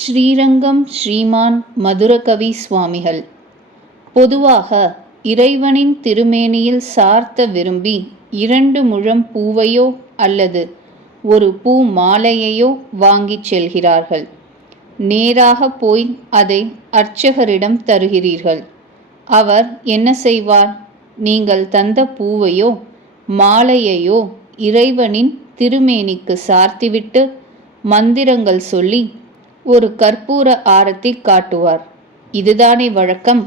ஸ்ரீரங்கம் ஸ்ரீமான் மதுரகவி சுவாமிகள். பொதுவாக இறைவனின் திருமேனியில் சார்த்த விரும்பி 2 முழம் பூவையோ அல்லது ஒரு பூ மாலையையோ வாங்கிச் செல்கிறார்கள். நேராக போய் அதை அர்ச்சகரிடம் தருகிறீர்கள். அவர் என்ன செய்வார்? நீங்கள் தந்த பூவையோ மாலையையோ இறைவனின் திருமேனிக்கு சார்த்திவிட்டு மந்திரங்கள் சொல்லி ஒரு கற்பூர ஆரத்தி காட்டுவார். இதுதானே வழக்கம்.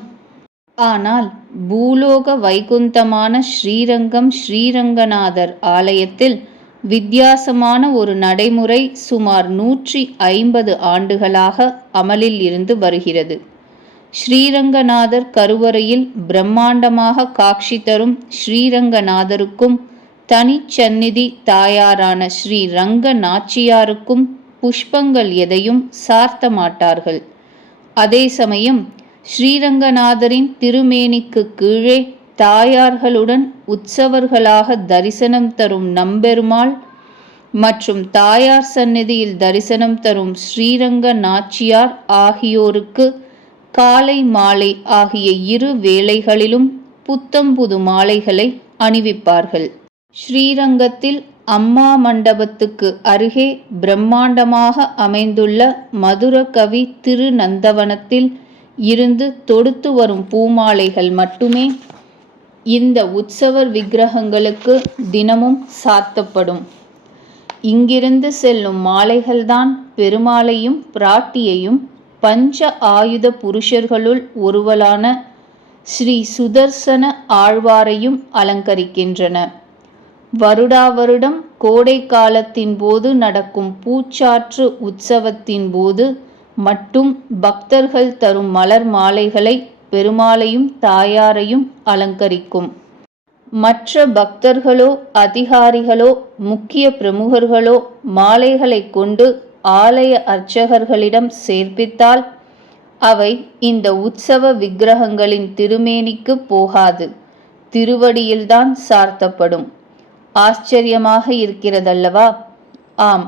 ஆனால் பூலோக வைகுந்தமான ஸ்ரீரங்கம் ஸ்ரீரங்கநாதர் ஆலயத்தில் வித்தியாசமான ஒரு நடைமுறை சுமார் 150 ஆண்டுகளாக அமலில் இருந்து வருகிறது. ஸ்ரீரங்கநாதர் கருவறையில் பிரம்மாண்டமாக காட்சி தரும் ஸ்ரீரங்கநாதருக்கும் தனிச்சந்நிதி தாயாரான ஸ்ரீ ரங்க நாச்சியாருக்கும் புஷ்பங்கள் எதையும் சார்த்த மாட்டார்கள். அதே சமயம் ஸ்ரீரங்கநாதரின் திருமேனிக்கு கீழே தாயார்களுடன் உற்சவர்களாக தரிசனம் தரும் நம்பெருமாள் மற்றும் தாயார் சந்நிதியில் தரிசனம் தரும் ஸ்ரீரங்க நாச்சியார் ஆகியோருக்கு காலை மாலை ஆகிய 2 வேளைகளிலும் புத்தம்புது மாலைகளை அணிவிப்பார்கள். ஸ்ரீரங்கத்தில் அம்மா மண்டபத்துக்கு அருகே பிரம்மாண்டமாக அமைந்துள்ள மதுரகவி திருநந்தவனத்தில் இருந்து தொடுத்து வரும் பூமாலைகள் மட்டுமே இந்த உற்சவர் விக்கிரகங்களுக்கு தினமும் சாத்தப்படும். இங்கிருந்து செல்லும் மாலைகள்தான் பெருமாளையும் பிராட்டியையும் பஞ்ச ஆயுத புருஷர்களுள் ஒருவரான ஸ்ரீ சுதர்சன ஆழ்வாரையும் அலங்கரிக்கின்றன. வருடா வருடம் கோடை காலத்தின் போது நடக்கும் பூச்சாற்று உற்சவத்தின் போது மட்டும் பக்தர்கள் தரும் மலர் மாலைகளை பெருமாளையும் தாயாரையும் அலங்கரிக்கும். மற்ற பக்தர்களோ அதிகாரிகளோ முக்கிய பிரமுகர்களோ மாலைகளை கொண்டு ஆலய அர்ச்சகர்களிடம் சேர்ப்பித்தால் அவை இந்த உற்சவ விக்கிரகங்களின் திருமேனிக்கு போகாது, திருவடியில்தான் சார்த்தப்படும். ஆச்சரியமாக இருக்கிறதல்லவா? ஆம்,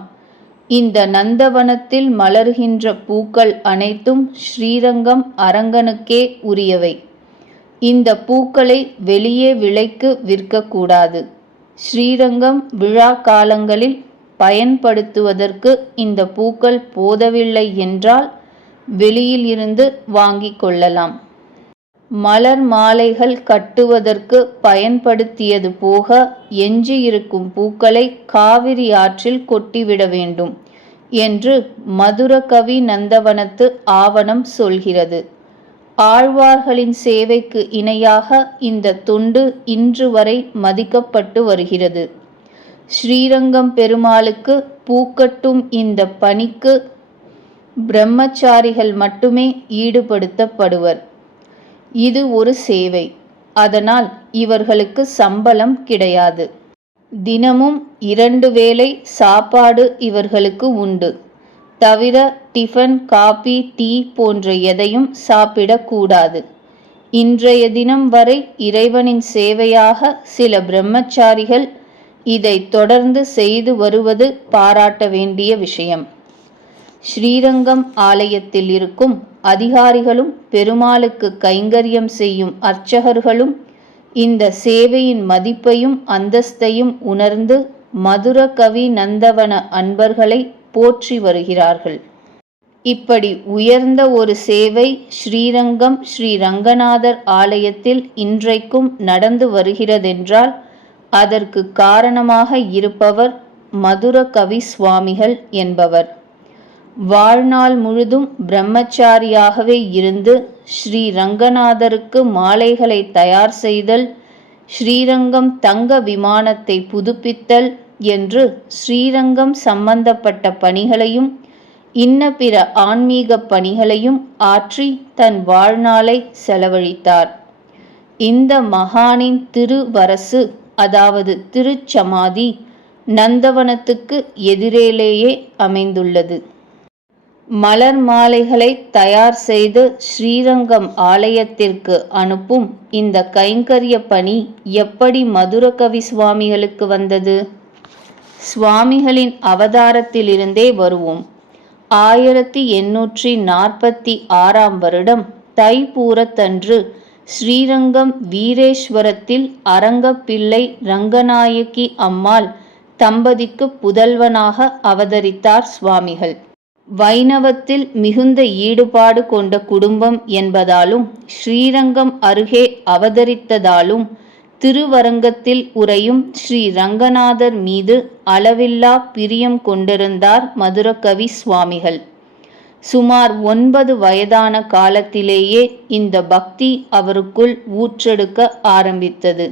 இந்த நந்தவனத்தில் மலர்கின்ற பூக்கள் அனைத்தும் ஸ்ரீரங்கம் அரங்கனுக்கே உரியவை. இந்த பூக்களை வெளியே விலைக்கு விற்கக்கூடாது. ஸ்ரீரங்கம் விழா காலங்களில் பயன்படுத்துவதற்கு இந்த பூக்கள் போதவில்லை என்றால் வெளியில் இருந்து வாங்கிக் கொள்ளலாம். மலர் மாலைகள் கட்டுவதற்கு பயன்படுத்தியது போக எஞ்சியிருக்கும் பூக்களை காவிரி ஆற்றில் கொட்டிவிட வேண்டும் என்று மதுரகவி நந்தவனத்து ஆவணம் சொல்கிறது. ஆழ்வார்களின் சேவைக்கு இணையாக இந்த தொண்டு இன்று வரை மதிக்கப்பட்டு வருகிறது. ஸ்ரீரங்கம் பெருமாளுக்கு பூக்கட்டும் இந்த பணிக்கு பிரம்மச்சாரிகள் மட்டுமே ஈடுபடுத்தப்படுவர். இது ஒரு சேவை. அதனால் இவர்களுக்கு சம்பளம் கிடையாது. தினமும் 2 வேளை சாப்பாடு இவர்களுக்கு உண்டு. தவிர டிஃபன், காபி, டீ போன்ற எதையும் சாப்பிடக்கூடாது. இன்றைய தினம் வரை இறைவனின் சேவையாக சில பிரம்மச்சாரிகள் இதை தொடர்ந்து செய்து வருவது பாராட்ட வேண்டிய விஷயம். ஸ்ரீரங்கம் ஆலயத்தில் இருக்கும் அதிகாரிகளும் பெருமாளுக்கு கைங்கரியம் செய்யும் அர்ச்சகர்களும் இந்த சேவையின் மதிப்பையும் அந்தஸ்தையும் உணர்ந்து மதுரகவி நந்தவன அன்பர்களை போற்றி வருகிறார்கள். இப்படி உயர்ந்த ஒரு சேவை ஸ்ரீரங்கம் ஸ்ரீ ரங்கநாதர் ஆலயத்தில் இன்றைக்கும் நடந்து வருகிறதென்றால் அதற்கு காரணமாக இருப்பவர் மதுரகவி சுவாமிகள் என்பவர். வாழ்நாள் முழுதும் பிரம்மச்சாரியாகவே இருந்து ஸ்ரீ ரங்கநாதருக்கு மாலைகளை தயார் செய்தல், ஸ்ரீரங்கம் தங்க விமானத்தை புதுப்பித்தல் என்று ஸ்ரீரங்கம் சம்பந்தப்பட்ட பணிகளையும் இன்ன பிற ஆன்மீக பணிகளையும் ஆற்றி தன் வாழ்நாளை செலவழித்தார். இந்த மகானின் திருவரசு அதாவது திருச்சமாதி நந்தவனத்துக்கு எதிரிலேயே அமைந்துள்ளது. மலர் மாலைகளை தயார் செய்து ஸ்ரீரங்கம் ஆலயத்திற்கு அனுப்பும் இந்த கைங்கரிய பணி எப்படி மதுரகவி சுவாமிகளுக்கு வந்தது? சுவாமிகளின் அவதாரத்திலிருந்தே வருவோம். 1846 வருடம் தைப்பூரத்தன்று ஸ்ரீரங்கம் வீரேஸ்வரத்தில் அரங்கப்பிள்ளை ரங்கநாயகி அம்மாள் தம்பதிக்கு புதல்வனாக அவதரித்தார் சுவாமிகள். வைணவத்தில் மிகுந்த ஈடுபாடு கொண்ட குடும்பம் என்பதாலும் ஸ்ரீரங்கம் அருகே அவதரித்ததாலும் திருவரங்கத்தில் உறையும் ஸ்ரீ ரங்கநாதர் மீது அளவில்லா பிரியம் கொண்டிருந்தார் மதுரகவி சுவாமிகள். சுமார் 9 வயதான காலத்திலேயே இந்த பக்தி அவருக்குள் ஊற்றெடுக்க ஆரம்பித்தது.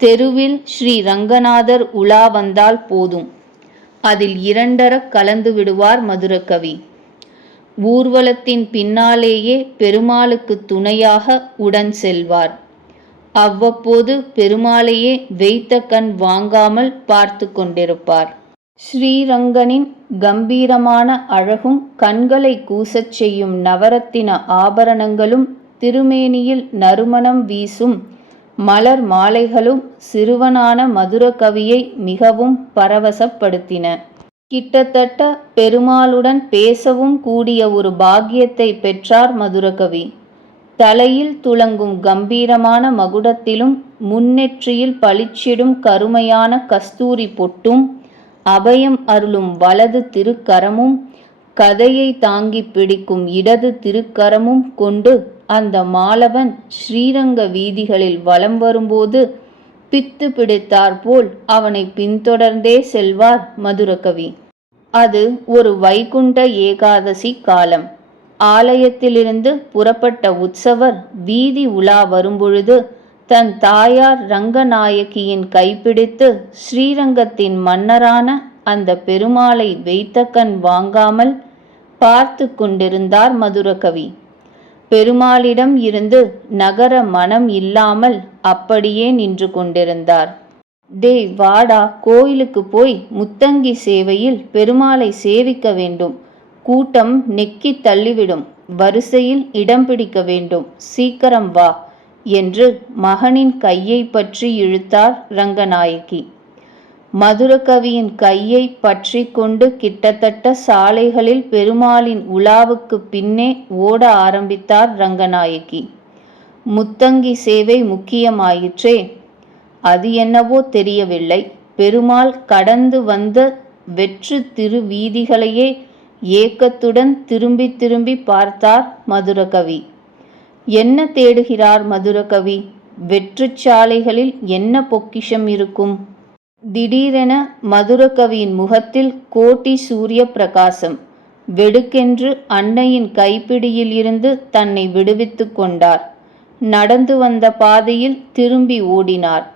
தெருவில் ஸ்ரீ ரங்கநாதர் உலா வந்தால் போதும், அதில் 2 கலந்து விடுவார் மதுரகவி. ஊர்வலத்தின் பின்னாலேயே பெருமாளுக்கு துணையாக உடன் செல்வார். அவ்வப்போது பெருமாளையே வைத்த கண் வாங்காமல் பார்த்து கொண்டிருப்பார். ஸ்ரீரங்கனின் கம்பீரமான அழகும் கண்களை கூசச் செய்யும் நவரத்தின ஆபரணங்களும் திருமேனியில் நறுமணம் வீசும் மலர் மாலைகளும் சிறுவனான மதுரகவியை மிகவும் பரவசப்படுத்தின. கிட்டத்தட்ட பெருமாளுடன் பேசவும் கூடிய ஒரு பாக்கியத்தை பெற்றார் மதுரகவி. தலையில் துலங்கும் கம்பீரமான மகுடத்திலும் முன்னெற்றியில் பளிச்சிடும் கருமையான கஸ்தூரி பொட்டும் அபயம் அருளும் வலது திருக்கரமும் கதையை தாங்கி பிடிக்கும் இடது திருக்கரமும் கொண்டு அந்த மாலவன் ஸ்ரீரங்க வீதிகளில் வலம் வரும்போது பித்து பிடித்தாற்போல் அவனை பின்தொடர்ந்தே செல்வார் மதுரகவி. அது ஒரு வைகுண்ட ஏகாதசி காலம். ஆலயத்திலிருந்து புறப்பட்ட உற்சவர் வீதி உலா வரும்பொழுது தன் தாயார் ரங்கநாயகியின் கைப்பிடித்து ஸ்ரீரங்கத்தின் மன்னரான அந்த பெருமாளை வைத்த கண் வாங்காமல் பார்த்து கொண்டிருந்தார் மதுரகவி. பெருமாளிடம் இருந்து நகர மனம் இல்லாமல் அப்படியே நின்று கொண்டிருந்தார். டேய் வாடா, கோயிலுக்கு போய் முத்தங்கி சேவையில் பெருமாளை சேவிக்க வேண்டும். கூட்டம் நெக்கி தள்ளிவிடும். வரிசையில் இடம் பிடிக்க வேண்டும். சீக்கிரம் வா என்று மகனின் கையை பற்றி இழுத்தார் ரங்கநாயகி. மதுரகவியின் கையை பற்றி கொண்டு கிட்டத்தட்ட சாலைகளில் பெருமாளின் உலாவுக்கு பின்னே ஓட ஆரம்பித்தார் ரங்கநாயகி. முத்தங்கி சேவை முக்கியமாயிற்றே. அது என்னவோ தெரியவில்லை. பெருமாள் கடந்து வந்த வெற்று திரு வீதிகளையே ஏக்கத்துடன் திரும்பி திரும்பி பார்த்தார் மதுரகவி. என்ன தேடுகிறார் மதுரகவி? வெற்றுச் சாலைகளில் என்ன பொக்கிஷம் இருக்கும்? திடீரென மதுரகவியின் முகத்தில் கோட்டி சூரிய பிரகாசம். வெடுக்கென்று அன்னையின் கைப்பிடியில் இருந்து தன்னை விடுவித்து கொண்டார். நடந்து வந்த பாதையில் திரும்பி ஓடினார்.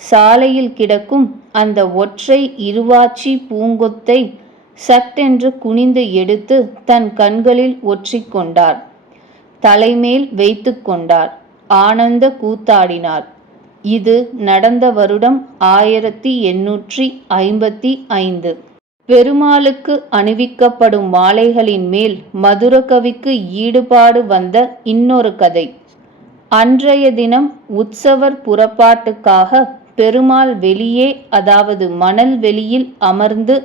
சாலையில் கிடக்கும் அந்த ஒற்றை இருவாச்சி பூங்கொத்தை சட்டென்று குனிந்து எடுத்து தன் கண்களில் ஒற்றிக்கொண்டார். தலைமேல் வைத்து கொண்டார். ஆனந்த கூத்தாடினார். இது நடந்த வருடம் 1855. பெருமாளுக்கு அணிவிக்கப்படும் மாலைகளின் மேல் மதுரகவிக்கு ஈடுபாடு வந்த இன்னொரு கதை. அன்றைய தினம் உற்சவர் புறப்பாட்டுக்காக பெருமாள் வெளியே, அதாவது மணல் வெளியில் அமர்ந்து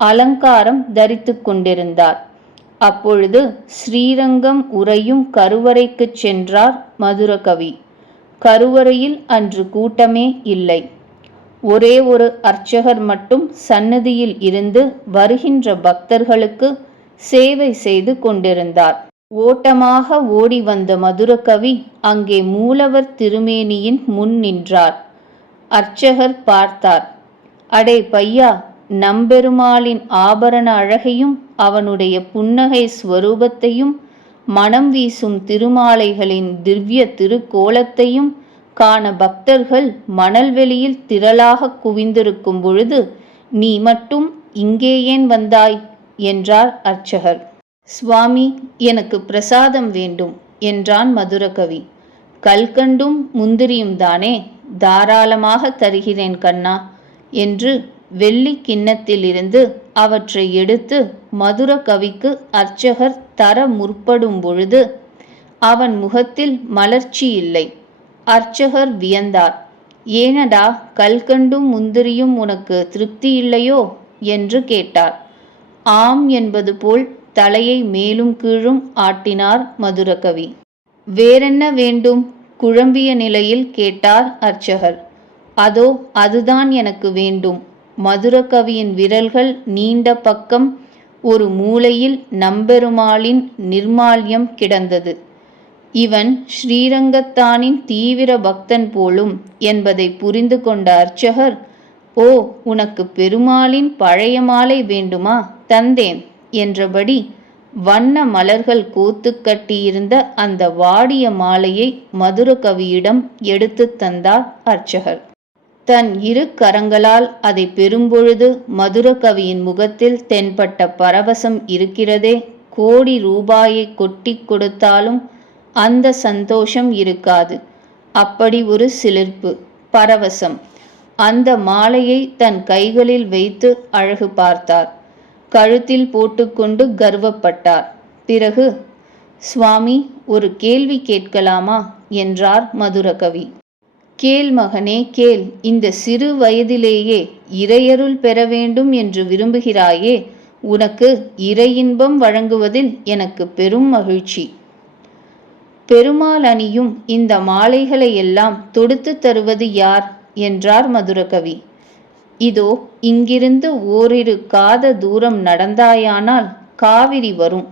அலங்காரம் தரித்து கொண்டிருந்தார். அப்பொழுது ஸ்ரீரங்கம் உறையும் கருவறைக்கு சென்றார் மதுரகவி. கருவறையில் அன்று கூட்டமே இல்லை. ஒரே ஒரு அர்ச்சகர் மட்டும் சன்னதியில் இருந்து வருகின்ற பக்தர்களுக்கு சேவை செய்து கொண்டிருந்தார். ஓட்டமாக ஓடி வந்த மதுரகவி அங்கே மூலவர் திருமேனியின் முன் நின்றார். அர்ச்சகர் பார்த்தார். அடே பையா, நம்பெருமாளின் ஆபரண அழகையும் அவனுடைய புன்னகை ஸ்வரூபத்தையும் மனம் வீசும் திருமாலைகளின் திவ்ய திருக்கோலத்தையும் காண பக்தர்கள் மணல்வெளியில் திரளாக குவிந்திருக்கும் பொழுது நீ மட்டும் இங்கே ஏன் வந்தாய் என்றார் அர்ச்சகர். சுவாமி, எனக்கு பிரசாதம் வேண்டும் என்றான் மதுரகவி. கல்கண்டும் முந்திரியும் தானே, தாராளமாக தருகிறேன் கண்ணா என்று வெள்ளி கிண்ணத்திலிருந்து அவற்றை எடுத்து மதுரகவிக்கு அர்ச்சகர் தர முற்படும் பொழுது அவன் முகத்தில் மலர்ச்சி இல்லை. அர்ச்சகர் வியந்தார். ஏனடா, கல்கண்டும் முந்திரியும் உனக்கு திருப்தி இல்லையோ என்று கேட்டார். ஆம் என்பது போல் தலையை மேலும் கீழும் ஆட்டினார் மதுரகவி. வேறென்ன வேண்டும்? குழம்பிய நிலையில் கேட்டார் அர்ச்சகர். அதோ அதுதான் எனக்கு வேண்டும். மதுரகவியின் விரல்கள் நீண்ட பக்கம் ஒரு மூலையில் நம்பெருமாளின் நிர்மால்யம் கிடந்தது. இவன் ஸ்ரீரங்கத்தானின் தீவிர பக்தன் போலும் என்பதை புரிந்து கொண்ட அர்ச்சகர், ஓ, உனக்கு பெருமாளின் பழைய மாலை வேண்டுமா? தந்தேன் என்றபடி வண்ண மலர்கள் கோத்து கட்டியிருந்த அந்த வாடிய மாலையை மதுரகவியிடம் எடுத்து தந்தார் அர்ச்சகர். தன் இரு கரங்களால் அதை பெறும்பொழுது மதுரகவியின் முகத்தில் தென்பட்ட பரவசம் இருக்கிறதே, கோடி ரூபாயை கொட்டி கொடுத்தாலும் அந்த சந்தோஷம் இருக்காது. அப்படி ஒரு சிலிர்ப்பு, பரவசம். அந்த மாலையை தன் கைகளில் வைத்து அழகு பார்த்தார். கழுத்தில் போட்டுக்கொண்டு கர்வப்பட்டார். பிறகு, சுவாமி, ஒரு கேள்வி கேட்கலாமா என்றார் மதுரகவி. கேள் மகனே, கேள். இந்த சிறு வயதிலேயே இறையருள் பெற வேண்டும் என்று விரும்புகிறாயே, உனக்கு இறை இன்பம் வழங்குவதில் எனக்கு பெரும் மகிழ்ச்சி. பெருமாள் அணியும் இந்த மாலைகளை எல்லாம் தொடுத்து தருவது யார் என்றார் மதுரகவி. இதோ இங்கிருந்து ஓரிரு காத தூரம் நடந்தாயானால் காவிரி வரும்.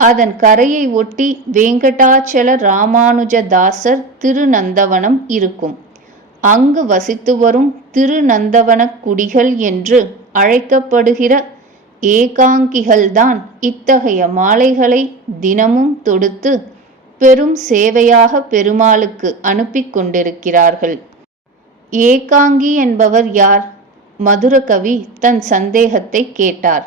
அதன் கரையை ஒட்டி வேங்கடாச்சல ராமானுஜதாசர் திருநந்தவனம் இருக்கும். அங்கு வசித்து வரும் திருநந்தவன குடிகள் என்று அழைக்கப்படுகிற ஏகாங்கிகள்தான் இத்தகைய மாலைகளை தினமும் தொடுத்து பெரும் சேவையாக பெருமாளுக்கு அனுப்பி கொண்டிருக்கிறார்கள். ஏகாங்கி என்பவர் யார்? மதுரகவி தன் சந்தேகத்தை கேட்டார்.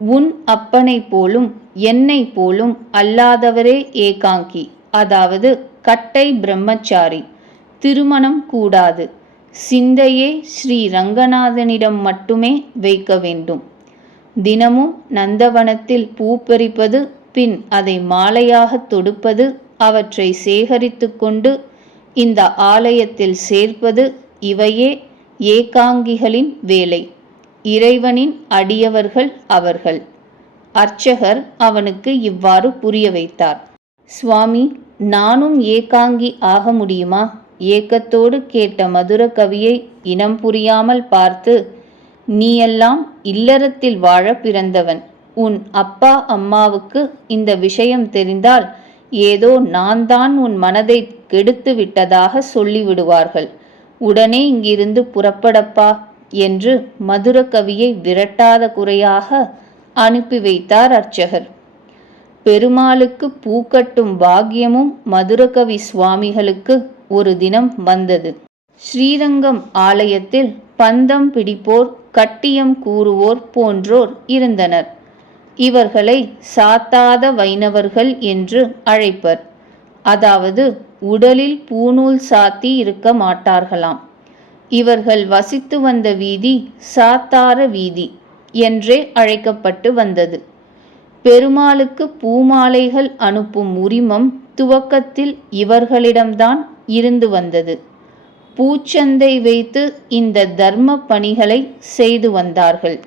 உன் அப்பனை போலும் என்னை போலும் அல்லாதவரே ஏகாங்கி, அதாவது கட்டை பிரம்மச்சாரி. திருமணம் கூடாது. சிந்தையே ஸ்ரீ ரங்கநாதனிடம் மட்டுமே வைக்க வேண்டும். தினமும் நந்தவனத்தில் பூ பறிப்பது, பின் அதை மாலையாக தொடுப்பது, அவற்றை சேகரித்து கொண்டு இந்த ஆலயத்தில் சேர்ப்பது, இவையே ஏகாங்கிகளின் வேலை. இறைவனின் அடியவர்கள் அவர்கள். அர்ச்சகர் அவனுக்கு இவ்வாறு புரிய வைத்தார். சுவாமி, நானும் ஏகாங்கி ஆக முடியுமா? ஏக்கத்தோடு கேட்ட மதுரகவியை இனம் புரியாமல் பார்த்து, நீயெல்லாம் இல்லறத்தில் வாழ பிறந்தவன். உன் அப்பா அம்மாவுக்கு இந்த விஷயம் தெரிந்தால் ஏதோ நான் தான் உன் மனதை கெடுத்து விட்டதாக சொல்லிவிடுவார்கள். உடனே இங்கிருந்து புறப்படப்பா என்று மதுரகவியை விரட்டாத குறையாக அனுப்பி வைத்தார் அர்ச்சகர். பெருமாளுக்கு பூக்கட்டும் பாக்கியமும் மதுரகவி சுவாமிகளுக்கு ஒரு தினம் வந்தது. ஸ்ரீரங்கம் ஆலயத்தில் பந்தம் பிடிப்போர், கட்டியம் கூறுவோர் போன்றோர் இருந்தனர். இவர்களை சாத்தாத வைணவர்கள் என்று அழைப்பர். அதாவது உடலில் பூநூல் சாத்தி இருக்க மாட்டார்களாம். இவர்கள் வசித்து வந்த வீதி சாத்தார வீதி என்றே அழைக்கப்பட்டு வந்தது. பெருமாளுக்கு பூமாலைகள் அனுப்பும் உரிமம் துவக்கத்தில் இவர்களிடம்தான் இருந்து வந்தது. பூச்சந்தை வைத்து இந்த தர்ம பணிகளை செய்து வந்தார்கள்.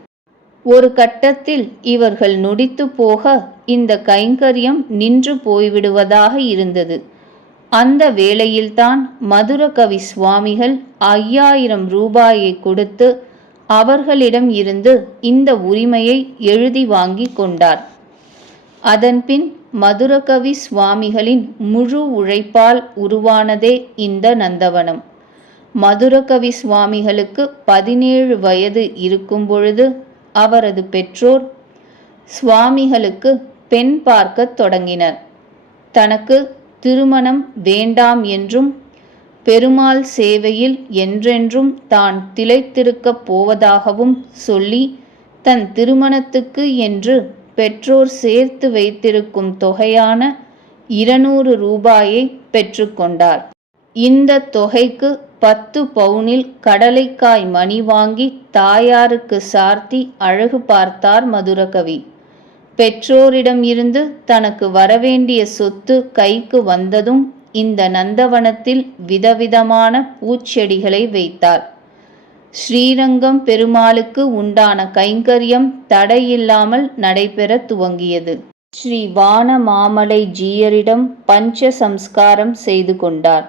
ஒரு கட்டத்தில் இவர்கள் நொடித்து போக இந்த கைங்கரியம் நின்று போய்விடுவதாக இருந்தது. அந்த வேளையில்தான் மதுரகவி சுவாமிகள் 5000 ரூபாயை கொடுத்து அவர்களிடம் இருந்து இந்த உரிமையை எழுதி வாங்கி கொண்டார். அதன்பின் மதுரகவி சுவாமிகளின் முழு உழைப்பால் உருவானதே இந்த நந்தவனம். மதுரகவி சுவாமிகளுக்கு 17 வயது இருக்கும் பொழுது அவரது பெற்றோர் சுவாமிகளுக்கு பெண் பார்க்க தொடங்கினர். தனக்கு திருமணம் வேண்டாம் என்றும் பெருமாள் சேவையில் என்றென்றும் தான் திளைத்திருக்கப் போவதாகவும் சொல்லி தன் திருமணத்துக்கு என்று பெற்றோர் சேர்த்து வைத்திருக்கும் தொகையான 200 ரூபாயை பெற்றுக்கொண்டார். இந்த தொகைக்கு 10 பவுனில் கடலைக்காய் மணி வாங்கி தாயாருக்கு சார்த்தி அழகு பார்த்தார் மதுரகவி. பெற்றோரிடம் இருந்து தனக்கு வரவேண்டிய சொத்து கைக்கு வந்ததும் இந்த நந்தவனத்தில் விதவிதமான பூச்செடிகளை வைத்தார். ஸ்ரீரங்கம் பெருமாளுக்கு உண்டான கைங்கரியம் தடையில்லாமல் நடைபெற துவங்கியது. ஸ்ரீ வானமாமலை ஜீயரிடம் பஞ்ச சம்ஸ்காரம் செய்து கொண்டார்.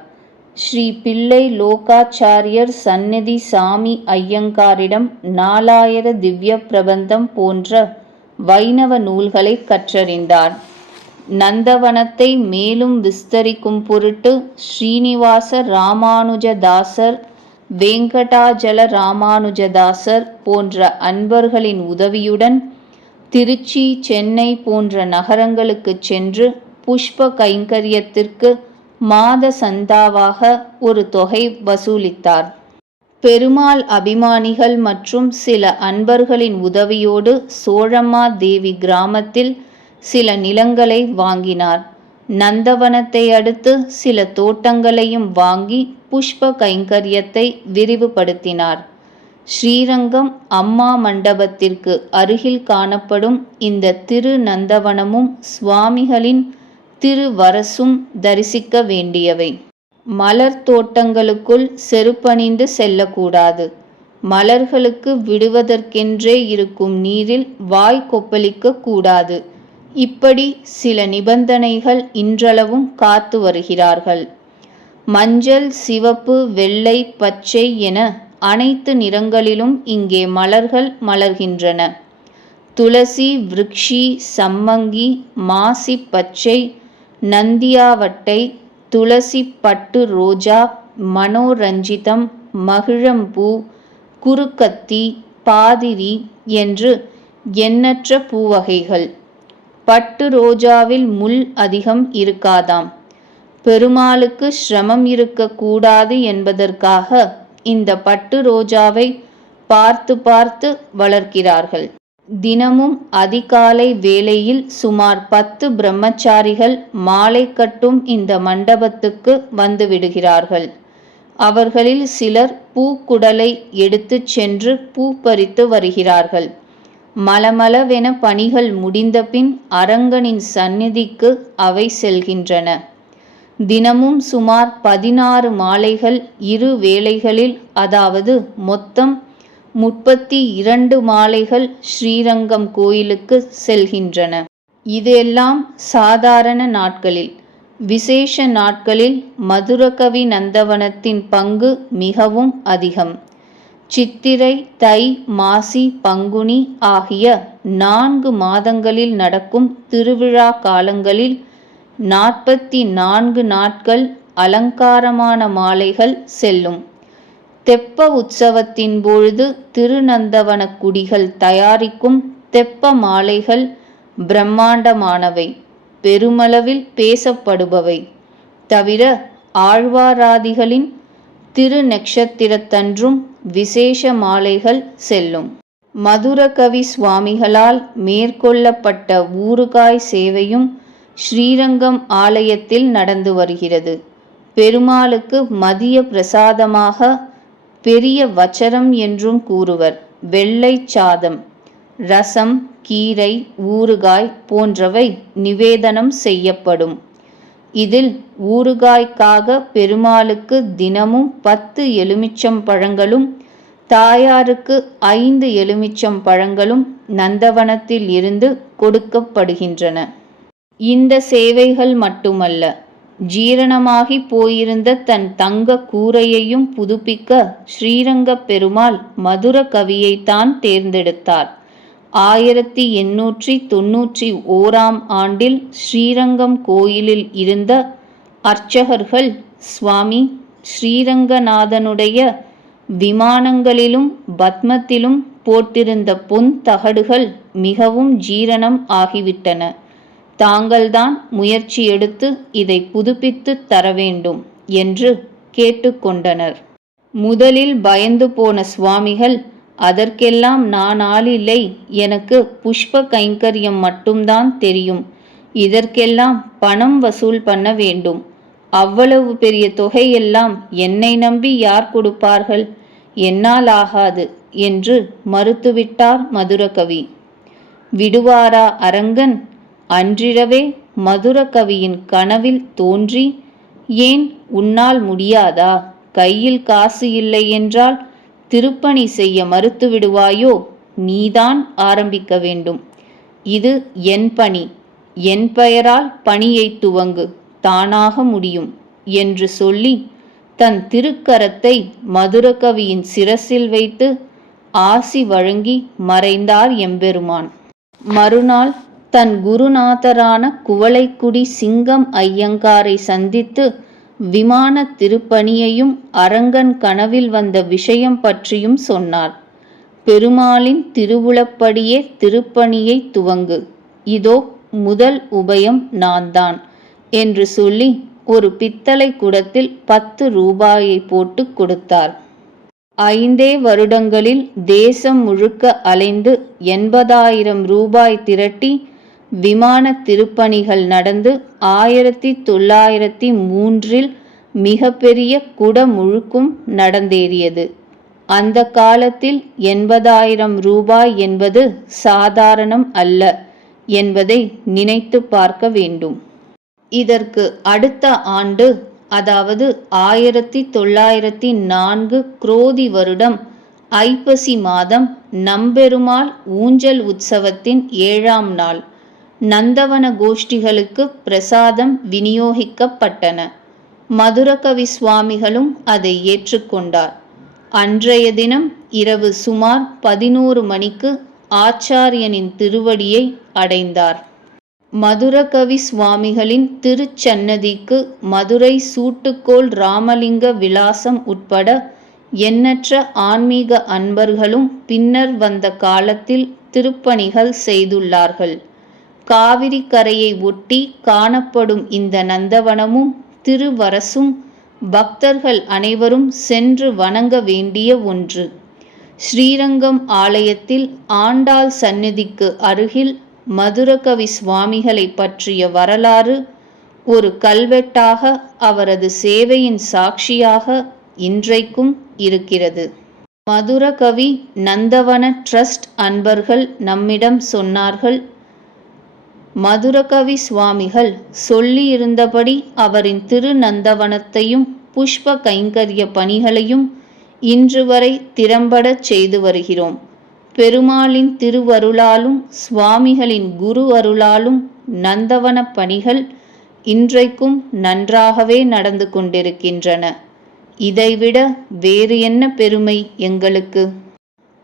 ஸ்ரீ பிள்ளை லோகாச்சாரியர் சந்நிதி சாமி ஐயங்காரிடம் 4000 திவ்ய பிரபந்தம் போன்ற வைணவ நூல்களை கற்றறிந்தார். நந்தவனத்தை மேலும் விஸ்தரிக்கும் பொருட்டு ஸ்ரீனிவாச ராமானுஜதாசர், வேங்கடாஜல ராமானுஜதாசர் போன்ற அன்பர்களின் உதவியுடன் திருச்சி, சென்னை போன்ற நகரங்களுக்கு சென்று புஷ்ப கைங்கரியத்திற்கு மாத சந்தாவாக ஒரு தொகை வசூலித்தார். பெருமாள் அபிமானிகள் மற்றும் சில அன்பர்களின் உதவியோடு சோழம்மா தேவி கிராமத்தில் சில நிலங்களை வாங்கினார். நந்தவனத்தை அடுத்து சில தோட்டங்களையும் வாங்கி புஷ்ப கைங்கரியத்தை விரிவுபடுத்தினார். ஸ்ரீரங்கம் அம்மா மண்டபத்திற்கு அருகில் காணப்படும் இந்த திரு நந்தவனமும் சுவாமிகளின் திருவரசும் தரிசிக்க வேண்டியவை. மலர் தோட்டங்களுக்குள் செருப்பணிந்து செல்லக்கூடாது. மலர்களுக்கு விடுவதற்கென்றே இருக்கும் நீரில் வாய் கொப்பளிக்க கூடாது. இப்படி சில நிபந்தனைகள் இன்றளவும் காத்து வருகிறார்கள். மஞ்சள், சிவப்பு, வெள்ளை, பச்சை என அனைத்து நிறங்களிலும் இங்கே மலர்கள் மலர்கின்றன. துளசி, விருக்ஷி, சம்மங்கி, மாசி பச்சை, நந்தியாவட்டை, துளசி பட்டு ரோஜா, மனோரஞ்சிதம், மகிழம்பூ, குருக்கத்தி, பாதிரி என்று எண்ணற்ற பூவகைகள். பட்டு ரோஜாவில் முள் அதிகம் இருக்காதாம். பெருமாளுக்கு சிரமம் இருக்கக்கூடாது என்பதற்காக இந்த பட்டு ரோஜாவை பார்த்து பார்த்து வளர்க்கிறார்கள். தினமும் அதிகாலை வேளையில் சுமார் 10 பிரம்மச்சாரிகள் மாலை கட்டும் இந்த மண்டபத்துக்கு வந்து விடுகிறார்கள். அவர்களில் சிலர் பூக்குடலை எடுத்துச் சென்று பூ பறித்து வருகிறார்கள். மலமளவென பணிகள் முடிந்தபின் அரங்கனின் சந்நிதிக்கு அவை செல்கின்றன. தினமும் சுமார் 16 மாலைகள் இரு வேளைகளில், அதாவது மொத்தம் 32 மாலைகள் ஸ்ரீரங்கம் கோயிலுக்கு செல்கின்றன. இதெல்லாம் சாதாரண நாட்களில். விசேஷ நாட்களில் மதுரகவி நந்தவனத்தின் பங்கு மிகவும் அதிகம். சித்திரை, தை, மாசி, பங்குனி ஆகிய 4 மாதங்களில் நடக்கும் திருவிழா காலங்களில் 44 நாட்கள் அலங்காரமான மாலைகள் செல்லும். தெப்ப உற்சவத்தின் பொழுது திருநந்தவன குடிகள் தயாரிக்கும் தெப்ப மாலைகள் பிரம்மாண்டமானவை, பெருமளவில் பேசப்படுபவை. தவிர ஆழ்வாராதிகளின் திரு நட்சத்திரத்தன்றும் விசேஷ மாலைகள் செல்லும். மதுரகவி சுவாமிகளால் மேற்கொள்ளப்பட்ட ஊறுகாய் சேவையும் ஸ்ரீரங்கம் ஆலயத்தில் நடந்து வருகிறது. பெருமாளுக்கு மதிய பிரசாதமாக பெரிய வச்சரம் என்றும் கூறுவர் வெள்ளை சாதம், ரசம், கீரை, ஊறுகாய் போன்றவை நிவேதனம் செய்யப்படும். இதில் ஊறுகாய்க்காக பெருமாளுக்கு தினமும் 10 எலுமிச்சம் பழங்களும் தாயாருக்கு 5 எலுமிச்சம் பழங்களும் நந்தவனத்தில் இருந்து கொடுக்கப்படுகின்றன. இந்த சேவைகள் மட்டுமல்ல, ஜீரணமாகி போயிருந்த தன் தங்க கூரையையும் புதுப்பிக்க ஸ்ரீரங்க பெருமாள் மதுர கவியைத்தான் தேர்ந்தெடுத்தார். 1891 ஆண்டில் ஸ்ரீரங்கம் கோயிலில் இருந்த அர்ச்சகர்கள் சுவாமி ஸ்ரீரங்கநாதனுடைய விமானங்களிலும் பத்மத்திலும் போட்டிருந்த பொன் தகடுகள் மிகவும் ஜீரணம் ஆகிவிட்டன. தாங்கள்தான் முயற்சி எடுத்து இதை புதுப்பித்து தர வேண்டும் என்று கேட்டுக்கொண்டனர். முதலில் பயந்து போன சுவாமிகள், அதற்கெல்லாம் நான் ஆளில்லை, எனக்கு புஷ்ப கைங்கரியம் மட்டும்தான் தெரியும், இதற்கெல்லாம் பணம் வசூல் பண்ண வேண்டும், அவ்வளவு பெரிய தொகையெல்லாம் என்னை நம்பி யார் கொடுப்பார்கள், என்னால் ஆகாது என்று மறுத்துவிட்டார் மதுரகவி. விடுவாரா அரங்கன்? அன்றிரவே மதுரகவியின் கனவில் தோன்றி, ஏன் உன்னால் முடியாதா? கையில் காசு இல்லை என்றால் திருப்பணி செய்ய மறுத்துவிடுவாயோ? நீதான் ஆரம்பிக்க வேண்டும். இது என் பணி. என் பெயரால் பணியை துவங்கு. தானாக முடியும் என்று சொல்லி தன் திருக்கரத்தை மதுரகவியின் சிரசில் வைத்து ஆசி வழங்கி மறைந்தார் எம்பெருமான். மறுநாள் தன் குருநாதரான குவளைக்குடி சிங்கம் ஐயங்காரை சந்தித்து விமான திருப்பணியையும் அரங்கன் கனவில் வந்த விஷயம் பற்றியும் சொன்னார். பெருமாளின் திருவுளப்படியே திருப்பணியை துவங்கு. இதோ முதல் உபயம் நான்தான் என்று சொல்லி ஒரு பித்தளை குடத்தில் 10 ரூபாயை போட்டு கொடுத்தார். 5 வருடங்களில் தேசம் முழுக்க அலைந்து 80,000 ரூபாய் திரட்டி விமான திருப்பணிகள் நடந்து 1903 மிகப்பெரிய குடமுழுக்கும் நடந்தேறியது. அந்த காலத்தில் 80,000 ரூபாய் என்பது சாதாரணம் அல்ல என்பதை நினைத்து பார்க்க வேண்டும். இதற்கு அடுத்த ஆண்டு, அதாவது 1904 குரோதி வருடம் ஐப்பசி மாதம் நம்பெருமாள் ஊஞ்சல் உற்சவத்தின் 7ஆம் நாள் நந்தவன கோஷ்டிகளுக்கு பிரசாதம் விநியோகிக்கப்பட்டன. மதுரகவி சுவாமிகளும் அதை ஏற்றுக்கொண்டார். அன்றைய தினம் இரவு சுமார் 11 மணிக்கு ஆச்சாரியனின் திருவடியை அடைந்தார். மதுரகவி சுவாமிகளின் திருச்சன்னதிக்கு மதுரை சூட்டுக்கோள் ராமலிங்க விலாசம் உட்பட எண்ணற்ற ஆன்மீக அன்பர்களும் பின்னர் வந்த காலத்தில் திருப்பணிகள் செய்துள்ளார்கள். காவிரி கரையை ஒட்டி காணப்படும் இந்த நந்தவனமும் திருவரசும் பக்தர்கள் அனைவரும் சென்று வணங்க வேண்டிய ஒன்று. ஸ்ரீரங்கம் ஆலயத்தில் ஆண்டாள் சந்நிதிக்கு அருகில் மதுரகவி சுவாமிகளை பற்றிய வரலாறு ஒரு கல்வெட்டாக, அவரது சேவையின் சாட்சியாக இன்றைக்கும் இருக்கிறது. மதுரகவி நந்தவன ட்ரஸ்ட் அன்பர்கள் நம்மிடம் சொன்னார்கள், மதுரகவி சுவாமிகள் சொல்லியிருந்தபடி அவரின் திருநந்தவனத்தையும் புஷ்ப கைங்கரிய பணிகளையும் இன்று வரை திறம்படச் செய்து வருகிறோம். பெருமாளின் திருவருளாலும் சுவாமிகளின் குரு அருளாலும் நந்தவன பணிகள் இன்றைக்கும் நன்றாகவே நடந்து கொண்டிருக்கின்றன. இதைவிட வேறு என்ன பெருமை எங்களுக்கு?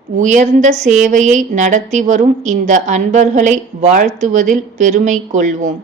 உயர்ந்த சேவையை நடத்தி வரும் இந்த அன்பர்களை வாழ்த்துவதில் பெருமை கொள்வோம்.